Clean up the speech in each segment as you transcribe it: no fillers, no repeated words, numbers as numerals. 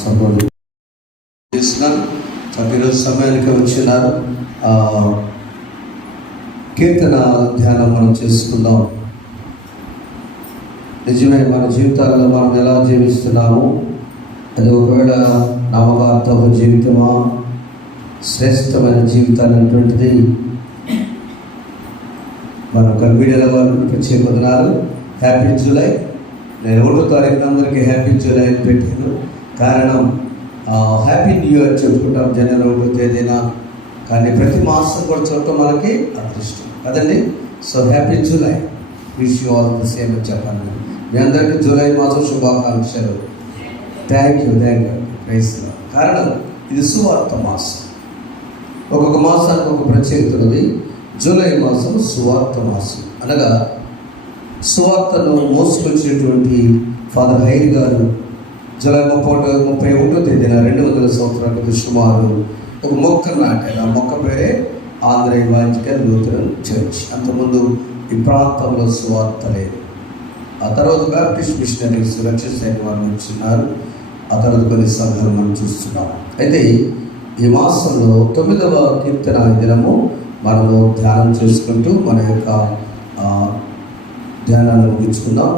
సభలు చేసినారు. ఈరోజు సమయానికి వచ్చినారు. కీర్తన ధ్యానం మనం చేసుకుందాం. నిజమే, మన జీవితాల్లో మనం ఎలా జీవిస్తున్నాము, అది ఒకవేళ నామకార్థ జీవితమా, శ్రేష్టమైన జీవితాలు అనేటువంటిది మన మీడియాల వారికి ప్రత్యేక వదనాలు. Happy July. నేను 1వ తారీఖున అందరికీ హ్యాపీ జూలై అని పెట్టాను. కారణం హ్యాపీ న్యూ ఇయర్ చెప్పుకుంటాం జనవరి 1వ తేదీన, కానీ ప్రతి మాసం కూడా చూడటం మనకి అదృష్టం కదండి. So happy July, wish you all the same అని చెప్పాను. మీ అందరికీ జూలై మాసం శుభాకాంక్షలు. Thank you praise the. కారణం ఇది సువార్త మాసం. ఒక్కొక్క మాసానికి ఒక ప్రత్యేకత ఉన్నది. జూలై మాసం సువార్త మాసం, అనగా సువార్తను మోసుకొచ్చినటువంటి ఫాదర్ హైర్ గారు జూలై 31వ తేదీన 200 సంవత్సరాల క్రితం సుమారు ఒక మొక్క నాటారు. ఆ మొక్క పేరే ఆంధ్ర ఇవాంజలికల్ లూథరన్ చర్చ్. అంతకుముందు ఈ ప్రాంతంలో సువార్త లేదు. ఆ తర్వాత బ్యాప్టిస్ట్ మిషనరీస్ రక్షణ సైన్ వారు వచ్చినారు. ఆ తర్వాత కొన్ని సంఘాలు మనం చూస్తున్నాం. అయితే ఈ మాసంలో 9వ కీర్తన దినము మనము ధ్యానం చేసుకుంటూ మన యొక్క ధ్యానాన్ని ముగించుకుందాం.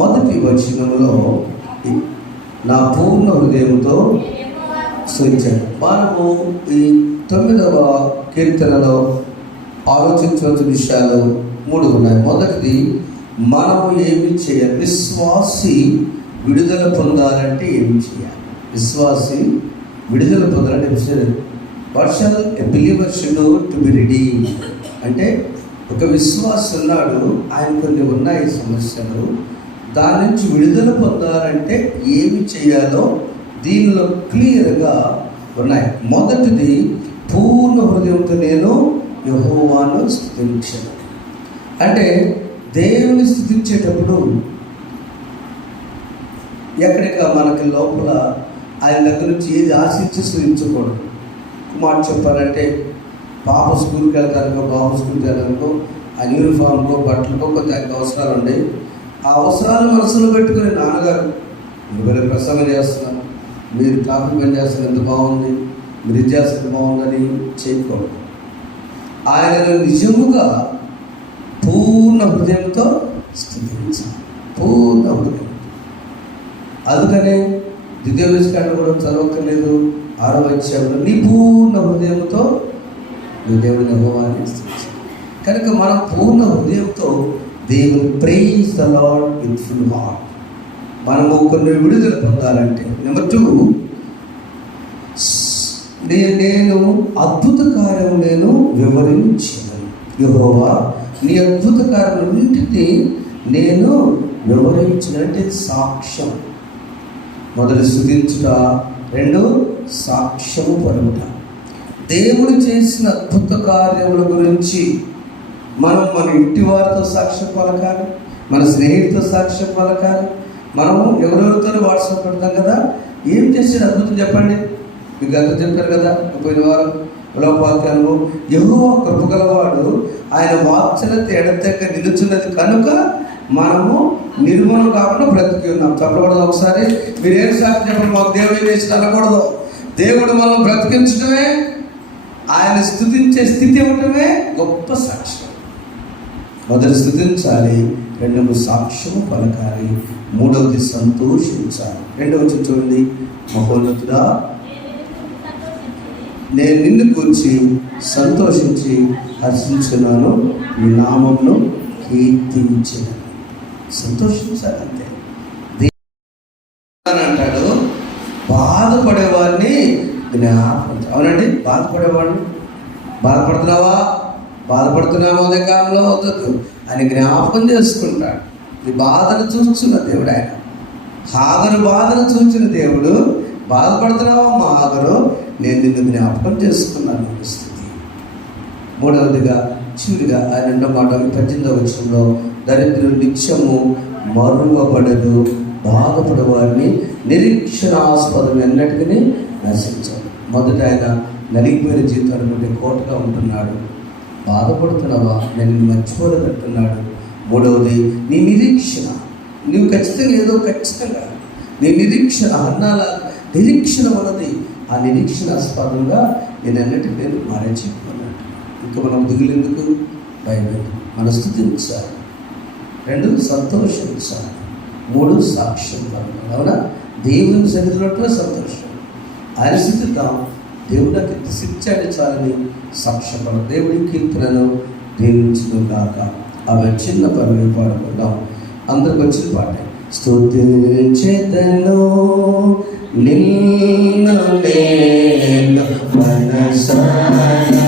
మొదటి వచనంలో నా పూర్ణ హృదయంతో స్తుతించాను. మనము ఈ 9వ కీర్తనలో ఆలోచించవలసిన విషయాలు 3 ఉన్నాయి. మొదటిది, మనము ఏమి చేయాలి? విశ్వాసి విడుదల పొందాలంటే ఏమి చేయాలి? విశ్వాసి విడుదల పొందాలంటే what shall a believer should do to be redeemed అంటే, ఒక విశ్వాసి ఉన్నాడు, ఆయన కొన్ని ఉన్నాయి సమస్యలు, దాని నుంచి విడుదల పొందాలంటే ఏమి చేయాలో దీనిలో క్లియర్గా ఉన్నాయి. మొదటిది, పూర్ణ హృదయంతో నేను యెహోవాను స్తుతించాను. అంటే దేవుని స్తుతించేటప్పుడు ఎక్కడిక మనకి లోపల ఆయన దగ్గర నుంచి ఏది ఆశించి స్తుతించకూడదు. మాట చెప్పాలంటే, పాప స్కూల్కి వెళ్తానుకో, బాబు స్కూల్కి వెళ్ళానుకో, ఆ యూనిఫామ్కో బట్టలకో కొంత అవసరాలు ఉండేవి. ఆ అవసరాలు మనసులో పెట్టుకుని, నాన్నగారు మీరు ప్రసంగం చేస్తున్నారు, మీరు ట్రాఫిక్ పని చేస్తున్నారు, ఎంత బాగుంది, మీరు ఇది చేస్తే బాగుందని చేయకూడదు. ఆయనను నిజముగా పూర్ణ హృదయంతో స్తుతించాలి. పూర్ణ హృదయం. అందుకనే ద్వితీయోపదేశకాండం కూడా చదవక్కర్లేదు. 6వ అధ్యాయంలో నీ పూర్ణ హృదయంతో నీ దేవుని యెహోవాని స్తుతించాలి. కనుక మనం పూర్ణ హృదయంతో దేవుని praise the lord with full heart. మనము కొన్ని విడుదల పొందాలంటే, నెంబర్ 2, నేను అద్భుత కార్యం నేను వివరించాను. యెహోవా నీ అద్భుత కార్యములన్నింటినీ నేను వివరించినట్టే సాక్ష్యం. మొదటి స్తుతించుట, 2 సాక్ష్యము పలుకుట. దేవుడు చేసిన అద్భుత కార్యముల గురించి మనం మన ఇంటి వారితో సాక్ష్యం పలకాలి, మన స్నేహితులతో సాక్ష్యం పలకాలి. మనము ఎవరెవరితో వాట్సాప్ పెడతాం కదా, ఏం చేసిన అద్భుతం చెప్పండి. మీకు గత చెప్పారు కదా పోయిన వారం లోపాఖ్యానము, యెహోవా కృపగలవాడు, ఆయన వాత్సల్యత ఎడతెగక నిలుచున్నది కనుక మనము నిర్మూలం కాకుండా బ్రతికి ఉన్నాం. చెప్పకూడదు. ఒకసారి మీరు ఏం సాక్షి చెప్పండి, మాకు దేవుడు చేసి అనకూడదు. దేవుడు మనం బ్రతికించడమే, ఆయన స్తుతించే స్థితి ఇవ్వటమే గొప్ప సాక్ష్యం. మొదటి స్తుతించాలి, 2 సాక్ష్యము పలకాలి, 3వది సంతోషించాలి. 2వ చూడండి, మహోన్నతుడా నేను నిన్ను కూర్చి సంతోషించి హర్షించున్నాను, నీ నామమును కీర్తించాను. సంతోషించాలంటే అంటాడు, బాధపడేవాడిని జ్ఞాపకం. అవునండి, బాధపడుతున్నావా అదే కాలంలో వద్దు, ఆయన జ్ఞాపకం చేసుకుంటాడు. నీ బాధను చూస్తున్న దేవుడు ఆయన. హాగరు బాధను చూసిన దేవుడు, బాధపడుతున్నావా మా హాగరు, నేను నిన్ను జ్ఞాపకం చేసుకున్నాను స్థితి. 3వదిగా చివరిగా ఆయన 18వ వచనంలో, దరిద్రుడు నిత్యము మరువబడదు, బాధపడేవారిని నిరీక్షణాస్పదం ఎన్నటికీ నశించాడు. మొదట ఆయన నలిగిపోయిన జీవితాన్ని బట్టి కోటగా ఉంటున్నాడు. బాధపడుతున్నావా, నేను మర్చిపోలేదంటున్నాడు. 3వది నీ నిరీక్షణ. నువ్వు ఖచ్చితంగా నీ నిరీక్షణ అన్నాల నిరీక్షణ ఉన్నది. ఆ నిరీక్షణాస్పదంగా నేను మరచిపోయినట్టు. ఇంకా మనం దిగులేందుకు, బైబిల్ మన స్తుతించాలి, 2 సంతోషించాలి, 3 సాక్ష్యం పడాలి. అవునా? దేవుని సన్నిధిలో సంతోషం, ఆయన స్థితిద్దాం. దేవుడు నాకు ఇంత శిక్షాన్ని చాలని సాక్ష్యపడ. దేవుడి కీర్తనను దీవించును గాక. ఆమె చిన్న పనులు పాడుకుందాం. అందరికి వచ్చిన పాట. స్తుతించెదను నిన్ను నేను మనసారా